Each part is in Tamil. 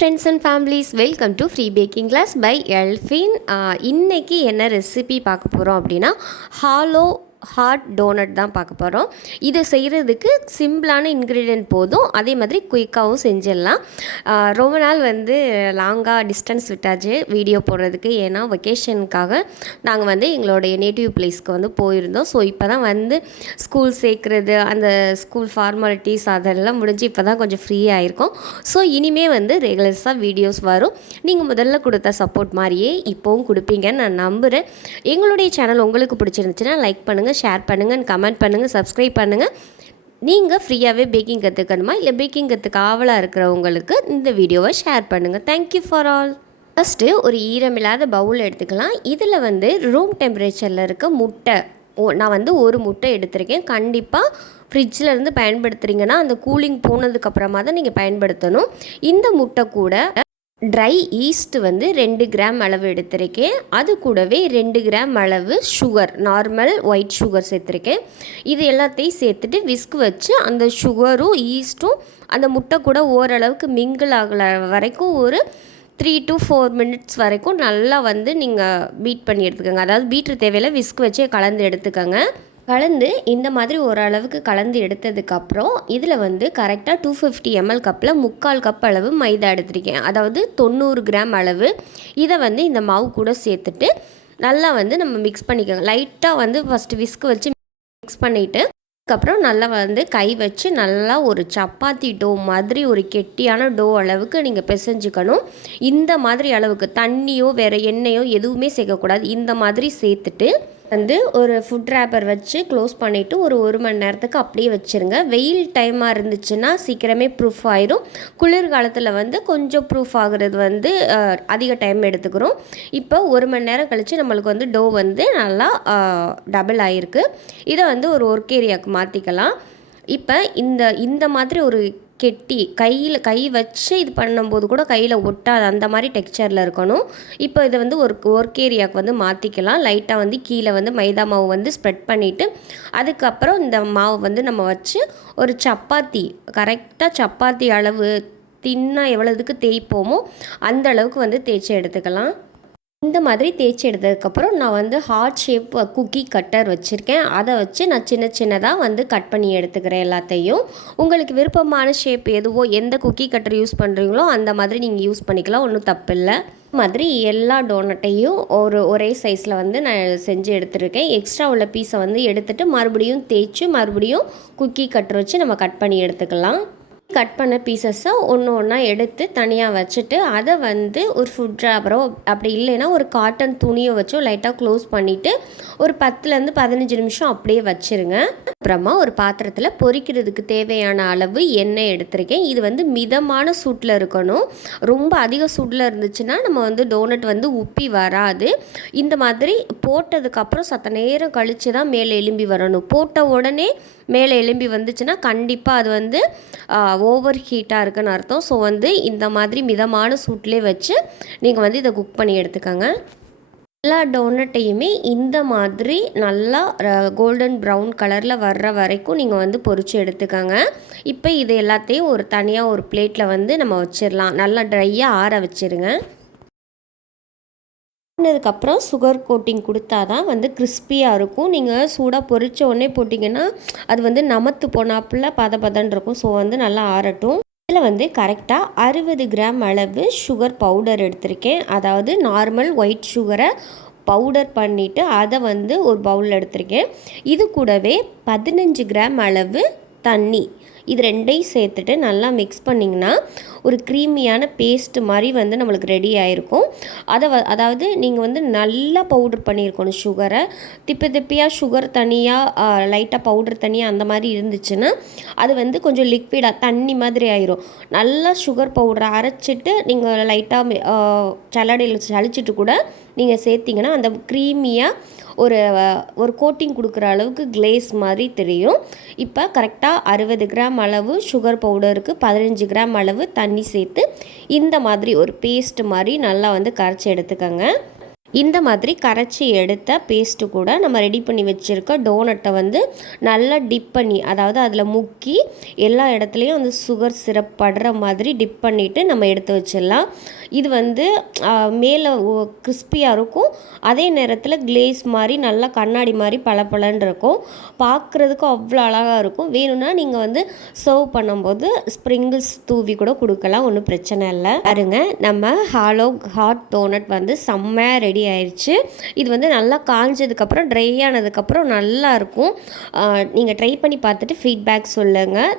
Friends and families, welcome to Free Baking Class by Elfin. இன்னைக்கு என்ன ரெசிபி பார்க்க போகிறோம் அப்படின்னா ஹாலோ ஹார்ட் டோனட் தான் பார்க்க போகிறோம். இதை செய்கிறதுக்கு சிம்பிளான இன்க்ரீடியன்ட் போதும், அதே மாதிரி குயிக்காகவும் செஞ்சிடலாம். ரொம்ப நாள் லாங்காக டிஸ்டன்ஸ் விட்டாச்சு வீடியோ போடுறதுக்கு. ஏன்னா வெக்கேஷனுக்காக நாங்கள் எங்களுடைய நேட்டிவ் பிளேஸ்க்கு போயிருந்தோம். ஸோ இப்போ தான் ஸ்கூல் சேர்க்குறது, அந்த ஸ்கூல் ஃபார்மாலிட்டிஸ் அதெல்லாம் முடிஞ்சு இப்போ தான் கொஞ்சம் ஃப்ரீ ஆகிருக்கோம். ஸோ இனிமேல் ரெகுலர்ஸாக வீடியோஸ் வரும். நீங்கள் முதல்ல கொடுத்த சப்போர்ட் மாதிரியே இப்போவும் கொடுப்பீங்கன்னு நான் நம்புகிறேன். எங்களுடைய சேனல் உங்களுக்கு பிடிச்சிருந்துச்சுன்னா லைக் பண்ணுங்கள், ஷேர் பண்ணுங்கள், கமெண்ட் பண்ணுங்கள், சப்ஸ்கிரைப் பண்ணுங்கள். நீங்கள் ஃப்ரீயாகவே பேக்கிங் கற்றுக்கணுமா இல்லை பேக்கிங் கற்றுக்க ஆவலாக இருக்கிறவங்களுக்கு இந்த வீடியோவை ஷேர் பண்ணுங்கள். Thank you for all. ஃபஸ்ட்டு ஒரு ஈரமில்லாத பவுல் எடுத்துக்கலாம். இதில் ரூம் டெம்பரேச்சரில் இருக்க முட்டை, நான் ஒரு முட்டை எடுத்திருக்கேன். கண்டிப்பாக ஃப்ரிட்ஜில் இருந்து பயன்படுத்துகிறீங்கன்னா அந்த கூலிங் போனதுக்கப்புறமா தான் நீங்கள் பயன்படுத்தணும். இந்த முட்டை கூட ட்ரை ஈஸ்ட் 2 கிராம் அளவு எடுத்திருக்கேன். அது கூடவே 2 கிராம் அளவு சுகர், நார்மல் ஒயிட் சுகர் சேர்த்துருக்கேன். இது எல்லாத்தையும் சேர்த்துட்டு விஸ்க் வச்சு அந்த சுகரும் ஈஸ்ட்டும் அந்த முட்டை கூட ஓரளவுக்கு மிங்கிள் ஆகல வரைக்கும் ஒரு 3 to 4 minutes வரைக்கும் நல்லா நீங்கள் பீட் பண்ணி எடுத்துக்கோங்க. அதாவது பீட்ரு தேவையில்லை, விஸ்க் வச்சே கலந்து எடுத்துக்கோங்க. கலந்து இந்த மாதிரி ஓரளவுக்கு கலந்து எடுத்ததுக்கப்புறம் இதில் கரெக்டாக 250 ml கப்பில் 3/4 கப் அளவு மைதா எடுத்திருக்கேன். அதாவது 90 கிராம் அளவு. இதை இந்த மாவு கூட சேர்த்துட்டு நல்லா நம்ம மிக்ஸ் பண்ணிக்கோங்க. லைட்டாக ஃபஸ்ட்டு விஸ்க் வச்சு மிக்ஸ் பண்ணிவிட்டு அதுக்கப்புறம் நல்லா கை வச்சு நல்லா ஒரு சப்பாத்தி டோ மாதிரி ஒரு கெட்டியான டோ அளவுக்கு நீங்கள் பிசைஞ்சுக்கணும். இந்த மாதிரி அளவுக்கு தண்ணியோ வேறு எண்ணெயோ எதுவுமே சேர்க்கக்கூடாது. இந்த மாதிரி சேர்த்துட்டு ஒரு ஃபுட் ரேப்பர் வச்சு க்ளோஸ் பண்ணிவிட்டு ஒரு மணி நேரத்துக்கு அப்படியே வச்சுருங்க. வெயில் டைமாக இருந்துச்சுன்னா சீக்கிரமே ப்ரூஃப் ஆயிரும். குளிர்காலத்தில் கொஞ்சம் ப்ரூஃப் ஆகுறது அதிக டைம் எடுத்துக்கிறோம். இப்போ 1 மணி நேரம் கழித்து நம்மளுக்கு டோ நல்லா டபுள் ஆகிருக்கு. இதை ஒரு ஒர்க் ஏரியாவுக்கு மாற்றிக்கலாம். இப்போ இந்த மாதிரி ஒரு கெட்டி கை வச்சு இது பண்ணும்போது கூட கையில் ஒட்டாது, அந்த மாதிரி டெக்ஸ்சரில் இருக்கணும். இப்போ இதை ஒரு ஒர்க் ஏரியாவுக்கு மாற்றிக்கலாம். லைட்டாக கீழே மைதா மாவு ஸ்ப்ரெட் பண்ணிவிட்டு அதுக்கப்புறம் இந்த மாவு நம்ம வச்சு ஒரு சப்பாத்தி, கரெக்டாக சப்பாத்தி அளவு தின்னாக எவ்வளோதுக்கு தேய்ப்போமோ அந்த அளவுக்கு தேய்ச்சி எடுத்துக்கலாம். இந்த மாதிரி தேய்ச்சி எடுத்ததுக்கப்புறம் நான் ஹார்ட் ஷேப் குக்கி கட்டர் வச்சுருக்கேன். அதை வச்சு நான் சின்னதாக கட் பண்ணி எடுத்துக்கிறேன் எல்லாத்தையும். உங்களுக்கு விருப்பமான ஷேப் எதுவோ, எந்த குக்கி கட்டர் யூஸ் பண்ணுறீங்களோ அந்த மாதிரி நீங்கள் யூஸ் பண்ணிக்கலாம், ஒன்றும் தப்பில்லை. மாதிரி எல்லா டோனட்டையும் ஒரே சைஸில் நான் செஞ்சு எடுத்துருக்கேன். எக்ஸ்ட்ரா உள்ள பீஸை எடுத்துகிட்டு மறுபடியும் தேய்ச்சி மறுபடியும் குக்கி கட்டர் வச்சு நம்ம கட் பண்ணி எடுத்துக்கலாம். கட் பண்ண பீசஸை ஒன்றா எடுத்து தனியாக வச்சுட்டு அதை ஒரு ஃபுட் ரேப்பரோ அப்படி இல்லைன்னா ஒரு காட்டன் துணியை வச்சோ லைட்டாக க்ளோஸ் பண்ணிவிட்டு ஒரு 10 to 15 நிமிஷம் அப்படியே வச்சுருங்க. அப்புறமா ஒரு பாத்திரத்தில் பொரிக்கிறதுக்கு தேவையான அளவு எண்ணெய் எடுத்திருக்கேன். இது மிதமான சூட்டில் இருக்கணும். ரொம்ப அதிக சூட்டில் இருந்துச்சுன்னா நம்ம டோனட் உப்பி வராது. இந்த மாதிரி போட்டதுக்கப்புறம் சத்த நேரம் கழித்து தான் மேலே எலும்பி வரணும். போட்ட உடனே மேலே எலும்பி வந்துச்சுன்னா கண்டிப்பாக அது ஓவர் ஹீட்டாக இருக்குன்னு அர்த்தம். ஸோ இந்த மாதிரி மிதமான சூட்லேயே வச்சு நீங்கள் இதை குக் பண்ணி எடுத்துக்கோங்க. எல்லா டோனட்டையுமே இந்த மாதிரி நல்லா கோல்டன் ப்ரௌன் கலரில் வர்ற வரைக்கும் நீங்கள் பொரிச்சு எடுத்துக்கோங்க. இப்போ இது எல்லாத்தையும் ஒரு தனியாக ஒரு பிளேட்டில் நம்ம வச்சிடலாம். நல்லா ட்ரையாக ஆற வச்சுருங்க. அதுக்கப்புறம் சுகர் கோட்டிங் கொடுத்தா தான் கிறிஸ்பியாக இருக்கும். நீங்கள் சூடாக பொரிச்ச உடனே போட்டிங்கன்னா அது நமத்து போனாப்புல பதன்னு இருக்கும். ஸோ நல்லா ஆறட்டும். இதில் கரெக்டாக 60 கிராம் அளவு சுகர் பவுடர் எடுத்திருக்கேன். அதாவது நார்மல் ஒயிட் சுகரை பவுடர் பண்ணிவிட்டு அதை ஒரு பவுலில் எடுத்திருக்கேன். இது கூடவே 15 கிராம் அளவு தண்ணி, இது ரெண்டையும் சேர்த்துட்டு நல்லா மிக்ஸ் பண்ணிங்கன்னா ஒரு க்ரீமியான பேஸ்ட் மாதிரி நம்மளுக்கு ரெடி ஆகிருக்கும். அதாவது நீங்கள் நல்லா பவுடர் பண்ணியிருக்கணும். சுகரை திப்பியாக சுகர் தனியாக லைட்டாக பவுடர் தனியாக அந்த மாதிரி இருந்துச்சுன்னா அது கொஞ்சம் லிக்விடாக தண்ணி மாதிரி ஆயிரும். நல்லா சுகர் பவுடரை அரைச்சிட்டு நீங்கள் லைட்டாக சல்லடையில் சளிச்சிட்டு கூட நீங்கள் சேர்த்திங்கன்னா அந்த க்ரீமியாக ஒரு கோட்டிங் கொடுக்குற அளவுக்கு கிளேஸ் மாதிரி தெரியும். இப்போ கரெக்டாக 60 கிராம் அளவு சுகர் பவுடருக்கு 15 கிராம் அளவு தண்ணி சேர்த்து இந்த மாதிரி ஒரு பேஸ்ட் மாதிரி நல்லா கரைச்சி எடுத்துக்கோங்க. இந்த மாதிரி கரைச்சி எடுத்த பேஸ்ட்டு கூட நம்ம ரெடி பண்ணி வச்சுருக்க டோனட்டை வந்து நல்லா டிப் பண்ணி, அதாவது அதில் முக்கி எல்லா இடத்துலையும் அந்த சுகர் சிரப் படுற மாதிரி டிப் பண்ணிவிட்டு நம்ம எடுத்து வச்சிடலாம். இது வந்து மேலே கிறிஸ்பியாக இருக்கும், அதே நேரத்தில் கிளேஸ் மாதிரி நல்லா கண்ணாடி மாதிரி பளபளன்னு இருக்கும். பார்க்குறதுக்கு அவ்வளோ அழகாக இருக்கும். வேணும்னா நீங்கள் வந்து சர்வ் பண்ணும்போது ஸ்ப்ரிங்கிள்ஸ் தூவி கூட கொடுக்கலாம், ஒன்றும் பிரச்சனை இல்லை. பாருங்க, நம்ம ஹாலோ ஹாட் டோனட் வந்து செம்மையாக ரெடி ஆயிடுச்சு. இது வந்து நல்லா காஞ்சதுக்கப்புறம் ட்ரை ஆனதுக்கப்புறம் நல்லாயிருக்கும். நீங்கள் ட்ரை பண்ணி பார்த்துட்டு ஃபீட்பேக் சொல்லுங்கள்.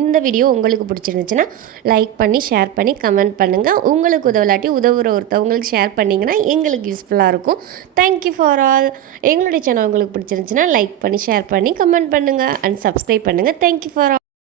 இந்த வீடியோ உங்களுக்கு பிடிச்சிருந்துச்சுன்னா லைக் பண்ணி ஷேர் பண்ணி கமெண்ட் பண்ணுங்கள். உங்களுக்கு உதவலாட்டி உதவுற ஒருத்தவங்களுக்கு ஷேர் பண்ணிங்கன்னா எங்களுக்கு யூஸ்ஃபுல்லாக இருக்கும். Thank you for all. எங்களுடைய சேனல் உங்களுக்கு பிடிச்சிருந்துச்சுன்னா லைக் பண்ணி ஷேர் பண்ணி கமெண்ட் பண்ணுங்கள் அண்ட் சப்ஸ்கிரைப் பண்ணுங்கள். Thank you for all.